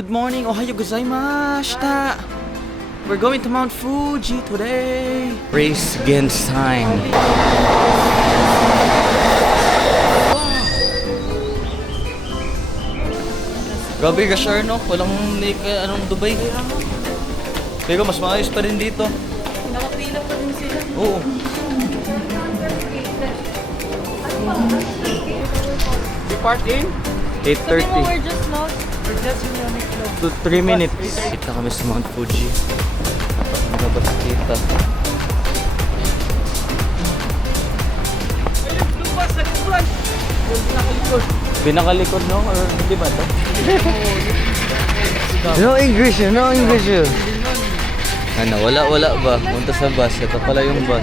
good morning. Ohayo gozaimashita. We're going to Mount Fuji today. Race against time. Grabe ka, sure, no? Walang anong Dubai. Pero mas maayos pa rin dito. Nakapila pa rin sila. Oo. Depart in? 8:30. We're just lost. We're just running slow. 3 minutes. Kita kami sa Mount Fuji. Nabas kita. Pinakalikod, no? Or hindi ba ito? No English yun, no English yun. Ano, wala ba? Punta sa bus. Ito pala yung bus.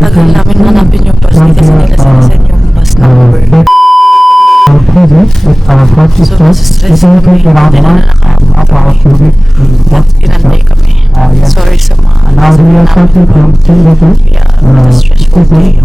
Tagal namin hanapin yung bus kasi nila sinasan yung bus number. So, nasa-stress kami. Hindi na nakakapag. Inantay kami. Sorry sa mga nasa namin. Yeah, nasa-stressful day.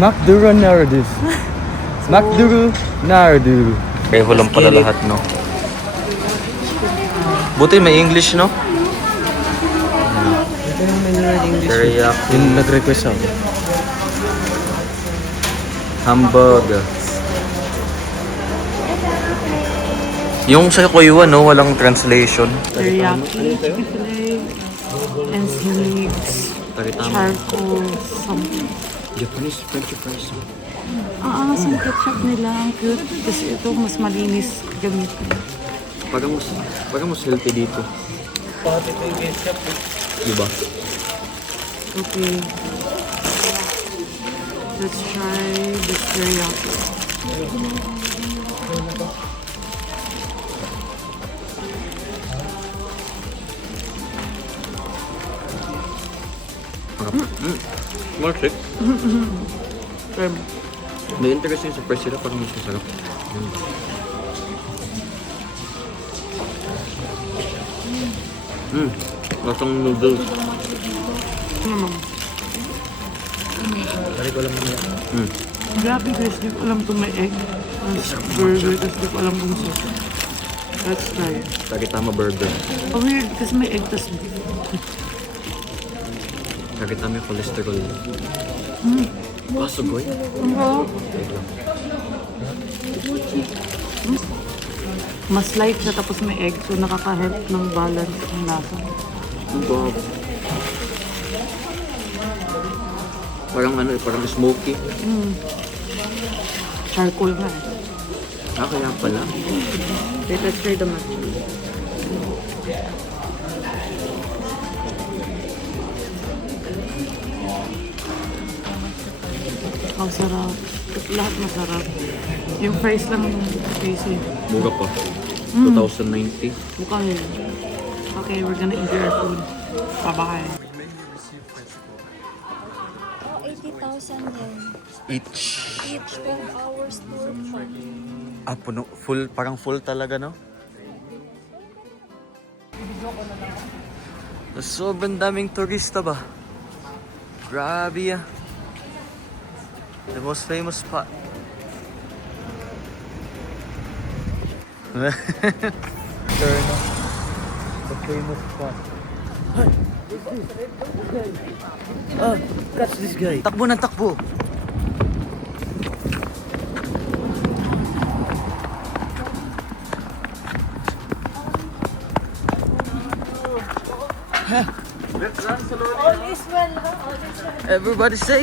Makduru Nardu. Makduru Nardu. Kaya ko lang pala lahat, no? Buti may English, no? Teriyaki. Yung nag-request ako. Hamburger. Yung sa Koyuan, no? Walang translation. Teriyaki, chicken fillet, and snakes, charcoal, something. Japanese French fries. Ang ketchup nila, ang cute. Kasi ito mas malinis gamitin. Pagka mas healthy dito. Diba? Okay. Let's try this teriyaki. More trick. Try. May interesting sa price sila, parang mas masarap. Lasang noodles. Balik ko lang naman. Grabe guys, di ko alam kung may egg. Ang burger, tapos di ko alam kung sauce. Let's try. Takitama burger. Oh, weird, kasi may egg, tapos Takitama cholesterol. Pasugoy. mas light siya tapos may egg, so nakaka-help ng balance ang lasa. Parang parang smoky. Charcoal nga eh. Kaya pala. Wait, let's try the matcha. Ang sarap. Lahat masarap. Yung fries lang yung spicy. Mura pa. 2,090. Mukhang yun. Okay, we're gonna eat our food. Bye-bye. 80,000 yen. Each. Each 12 hours tour pa. Puno. Full, parang full talaga, no? Sobrang daming turista ba? Grabe ah. The most famous spot. Turn on. The famous spot. Catch this guy. Takbo ng takbo. All is well, ha? All is well. Everybody say.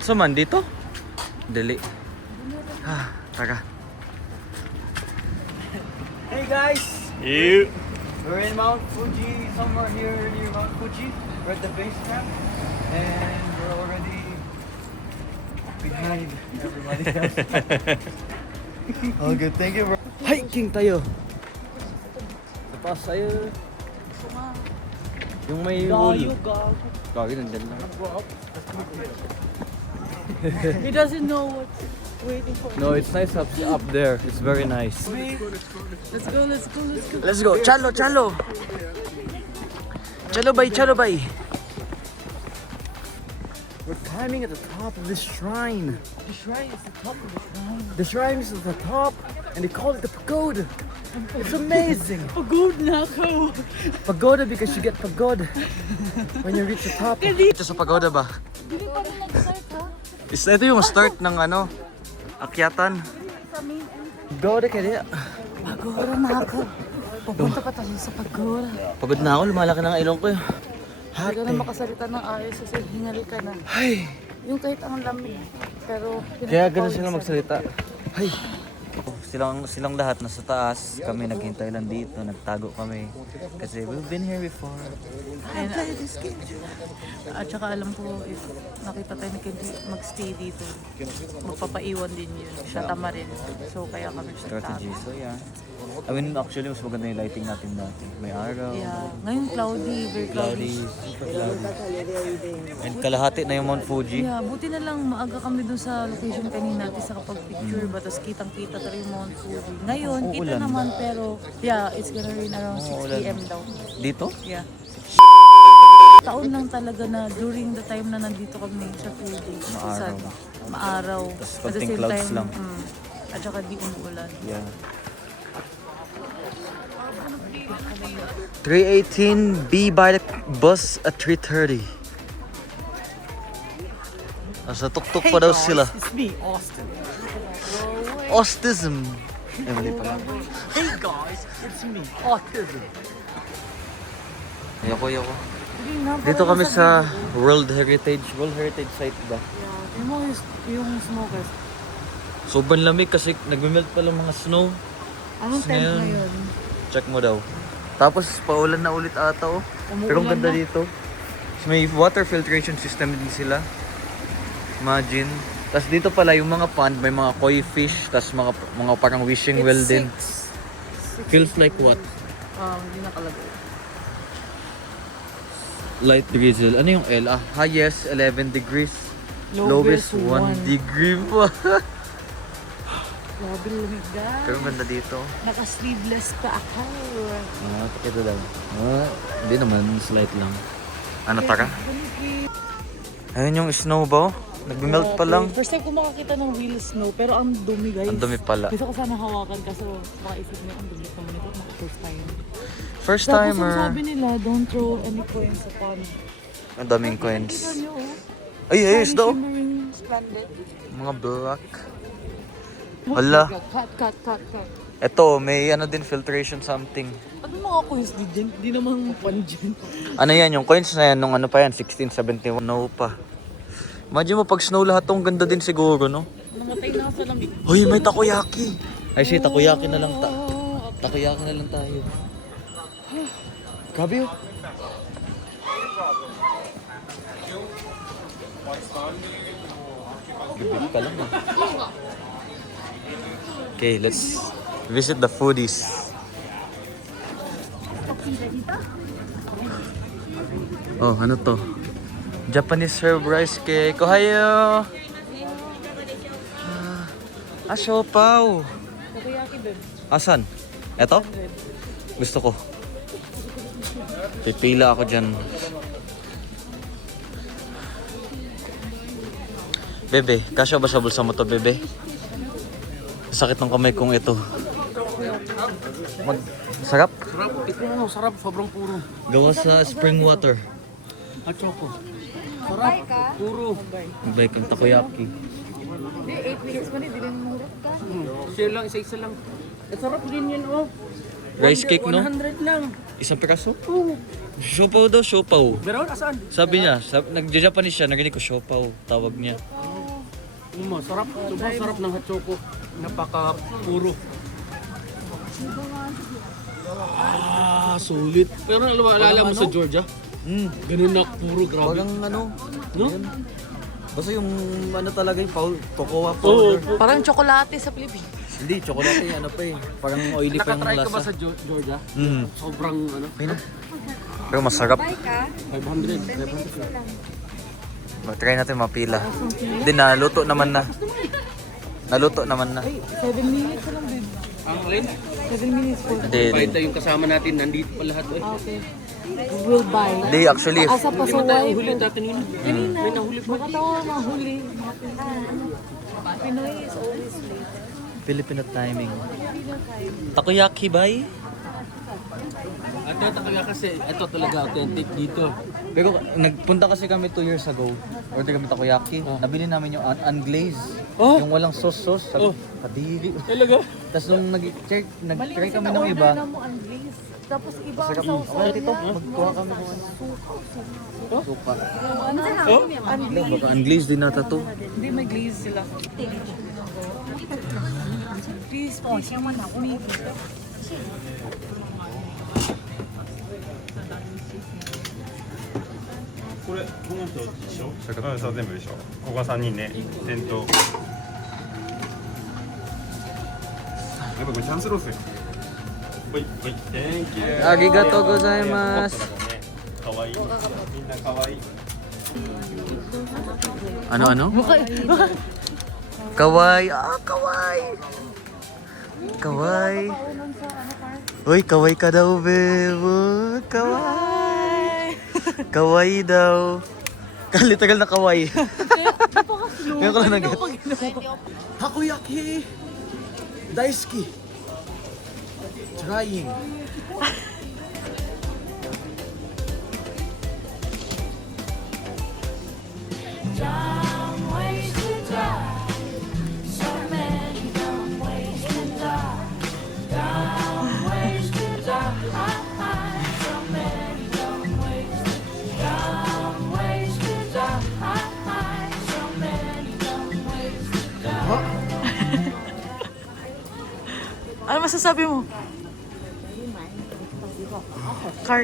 So man, dito? Dali. Tara. Hey guys! You. We're in Mount Fuji, somewhere here near Mount Fuji. We're at the base camp, and we're already behind everybody else. All good, thank you bro. Hiking tayo! Sa taas tayo. Yung may wall. Gagi, nandyan lang. He doesn't know what's waiting for No, it's nice up there. It's very nice. Let's go, let's go, let's go. Let's go. Chalo, chalo. Chalo bay, chalo bay. We're climbing at the top of this shrine. The shrine is the top of the shrine. The shrine is at the top, and they call it the pagoda. It's amazing. Pagod na ako. Pagoda because you get pagoda when you reach the top. Ito sa pagoda ba? Hindi pa rin nag-start ha? Ito yung start ng ano, akyatan. Pagoda kaya. Pagoda na ako. Pupunta pa tayo sa pagoda. Pagod na ako, lumalaki na ang ilong ko. Hindi ka na makasalita ng ayos kasi hingal ka na. Ay, Yung kahit ang lamig. Pero kaya ganun sila magsalita. Ay. Silang lahat nasa taas. Kami naghintay lang dito, nagtago kami. Kasi we've been here before. And, at saka alam ko, if nakita tayo ni Kenji magstay dito, magpapaiwan din yun. Siya tama rin. So kaya kami siya Strategy. So yeah. I mean, actually, mas maganda yung lighting natin dati. May araw. Yeah. Ngayon cloudy, very cloudy. Super cloudy. And kalahati na yung Mount Fuji. Yeah, buti na lang maaga kami dun sa location kanina natin sa kapag-picture ba, tapos kitang-kita talaga yung Mount Fuji. Ngayon, kita Uulan. naman pero yeah, it's gonna rain around 6 Uulan. p.m. daw. Dito? Yeah. Taon lang talaga na during the time na nandito kami sa Fuji. Maaraw. Maaraw. Tas At the konting same clouds time, lang. at saka di umuulan. Yeah. 3:18, be by the bus at 3:30. Nasa tuktok pa daw sila. It's me, Austin. Ostism. Eh, mali pala. Hey guys, it's me, Autism. Ayoko. Dito kami sa World Heritage Site ba? Yeah. Yung smokers. Sobrang lamig kasi nagme-melt pa lang mga snow. Anong tent Ngayon, ngayon? Check mo daw. Tapos paulan na ulit ata oh. Pero ang Umuulan ganda na. dito. May water filtration system din sila. Imagine. Tapos dito pala yung mga pond, may mga koi fish, tapos mga parang wishing well din. Feels like what? Hindi nakalagay. Light drizzle. Ano yung L? Highest 11 degrees. Lowest 1 degree pa. Grabe lumig guys. Pero ang ganda dito. Naka-sleeveless pa ako. Ito daw. Hindi naman, slight lang. Ano tara? Ayun yung snow ba? Nag-melt pa lang. First time ko makakita ng real snow, pero ang dumi guys. Ang dumi pala. Gusto ko sana hawakan kaso baka isip niyo ang dumi naman ito. First time. First Tapos ang timer. sabi nila, don't throw any coins sa pond. Ang daming Kita coins. niyo oh. Ay, isda oh. Shimmering, splendid. Mga black. Hala. Cut. Ito, may ano din, filtration something. Ano mga coins di dyan? Di naman pond dyan. Ano yan, yung coins na yan, nung ano pa yan, 1671. No pa. Imagine mo, pag snow lahat tong ganda din siguro, no? Namatay na sa lamig. Hoy, may takoyaki! Ay, shit, takoyaki na lang takoyaki na lang tayo. Grabe yun. Gabit ka lang eh. Okay, let's visit the foodies. Oh, ano to? Japanese herb rice cake. Ohayo! Siopaw! Takoyaki din. Asan? Eto? Gusto ko. Pipila ako dyan. Bebe, kasya ba sa bulsa mo to, bebe? Sakit ng kamay kong ito. Sarap? Sarap, ito mo, sarap, sobrang puro. Gawa sa spring water. At choco. Sarap, puro. Magbay kang takoyaki. Hindi, 8 minutes pa rin. Di rin mahurap ka. Share lang, isa lang. Sarap din yan, oh. Rice cake, no? 100 lang. Isang piraso? Oo. Siopaw daw, siopaw. Pero asaan? Sabi niya, nag-Japanese siya, narinig ko siopaw, tawag niya. Sarap, sobrang sarap ng hot choco. Napaka-puro. Sulit. Pero alala mo sa Georgia? Ganun na puro, grabe. Bagang ano, No? yun. Basta yung ano talaga yung cocoa Oo. powder. Parang tsokolate sa Pilipinas. Hindi, chocolate ano pa eh. Parang oily pa yung Nakatry ka ba lasa. sa Georgia? Mm. Sobrang ano? Pero masarap. 500. Try natin mapila. Hindi, naluto naman na. Naluto naman na. 7 minutes lang, babe. Ang alin? 7 minutes po. Hindi, Kahit yung kasama natin, nandito pa lahat. Eh. Okay. We'll buy. Hindi, actually, Asa pa Hindi sa mo tayo wife. huli dati nila. May nahuli pa. Makatawa mahuli. Pinoy is always late. Filipino timing. Takoyaki bay? At kaya kasi, ito talaga authentic dito. Pero nagpunta kasi kami 2 years ago. Order kami takoyaki. Nabili namin yung unglazed. Oh. Yung walang sauce. Oh. Kadiri. Talaga? Tapos nung nag-try kami ng iba. Tapos iba Sarap. ang Okay, dito. Magkuha kami ng suka. Ano, baka unglazed din nata to. Hindi, may glaze sila. Please, please, yaman ako. これこの人一緒？うん、そう全部一緒。ここが3人ね。店頭。やっぱこれチャンスロースよ。はいはい。Thank you。 Arigatou gozaimasu. かわいい。みんなかわいい。 Ano? Kawai. Kawai. Kawai. Uy, kawai ka daw, bebo. Kawai. Kawai daw. Literal na kawai. Ngayon ko lang nag- Takoyaki. Daisuki. Trying. Ano masasabi mo? Car.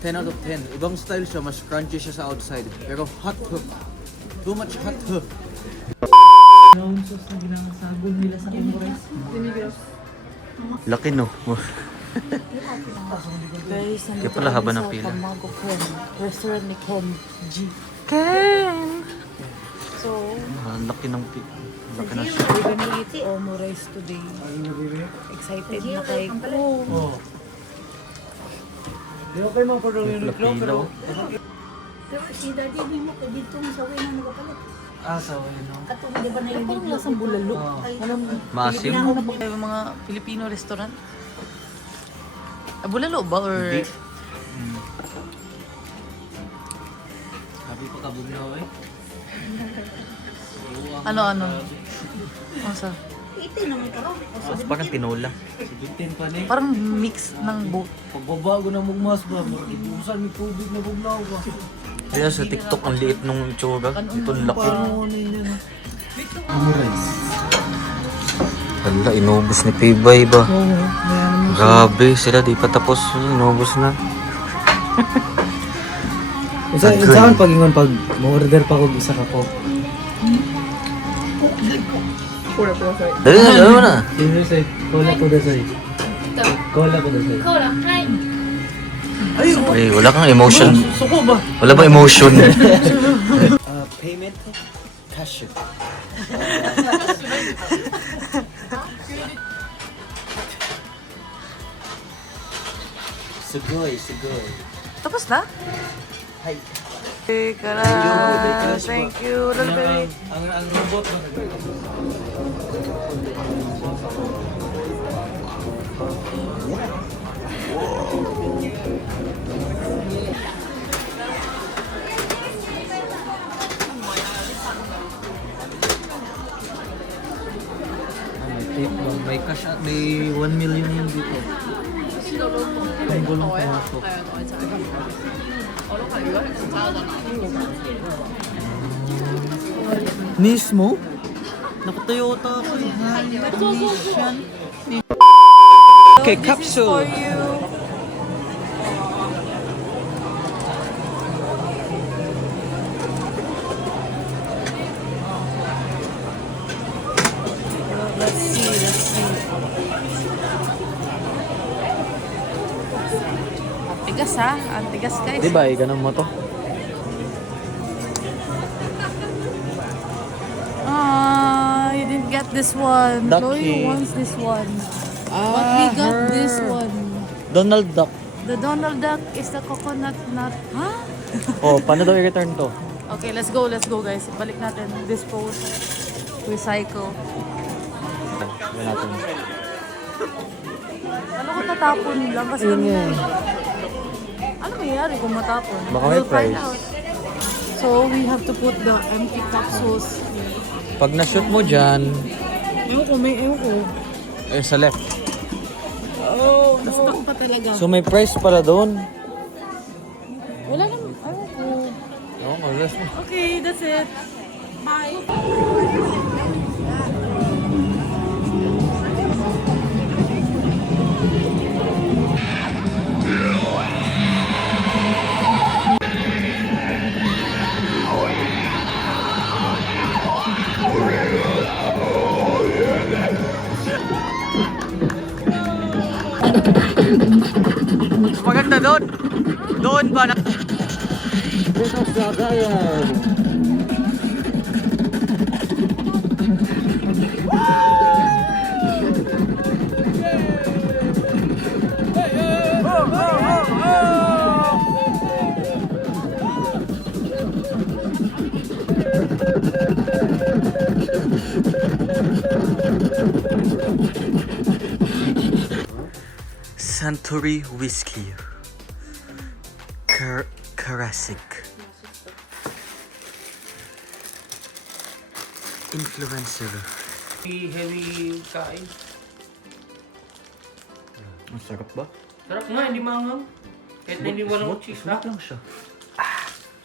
10 out of 10. Ibang style siya, mas crunchy siya sa outside. Pero hot hook. Too much hot hook. Laki no. Guys, Kaya pala haba ng pila. Tamago Ken. Restaurant ni Ken G. Ken! So, Laki ng pila. Laki na siya. we're gonna eat omurice today. Excited na kayo. Oh. Di ba kayo mga parang yung pila oh. Pero si daddy di mo kay dito sa way na nagapalit. Sa wala no. Katong di ba na yung Parang lasang bulalo. Anong Masim? mga Filipino restaurant? Bulalo ba or Hindi. Sabi pa kabog na eh. ano? Asa? ite naman karon. Parang tinola. Parang mix ng both. Pagbabago ng mugmas ba? Ibusan may tubig na bugnaw ba? Kaya sa TikTok ang liit nung itsura. Ito ang laki. Hala, inubos ni Pibay ba? Grabe sila, di pa tapos. Inubos na. Saan pag-ingon pag ma-order pa kog isa ka ko? Dali na, dali mo na. Say, cola ko dasay. Cola ko dasay. Ay, wala kang emotion. Wala ba emotion? Payment? Cash. Sugoy. Tapos na? Hi. Thank you. Lalo baby. Ang robot na may cash out, may 1 million yun dito. Nismo? Naka-Toyota ako eh. Nissan. Okay, capsule. Let's see. Ang tigas ha, ang tigas guys. Di ba, ganun mo to? You didn't get this one. Ducky. Chloe wants this one. But we got this one. Donald Duck. The Donald Duck is the coconut nut. Huh? Oh, paano daw i-return to? Okay, let's go guys. Balik natin. Dispose. Recycle. Gawin natin. Ano kung tatapon lang? Kasi kanina. Ano mayayari kung matapon? Baka may We'll find price. out. So, we have to put the empty capsules. Pag na-shoot mo dyan, Ewan ko. eh sa left. Oh, na-stuck pa talaga. So may price pala doon. Wala naman. Ewan ko. Oo, mag-rest mo. Okay, that's it. Bye. Maganda doon. Doon ba na? Suntory Whiskey. Karasik. Influencer. Heavy kain. Masarap ba? Sarap nga, hindi manghang. Kahit na hindi walang cheese ha. Lang siya.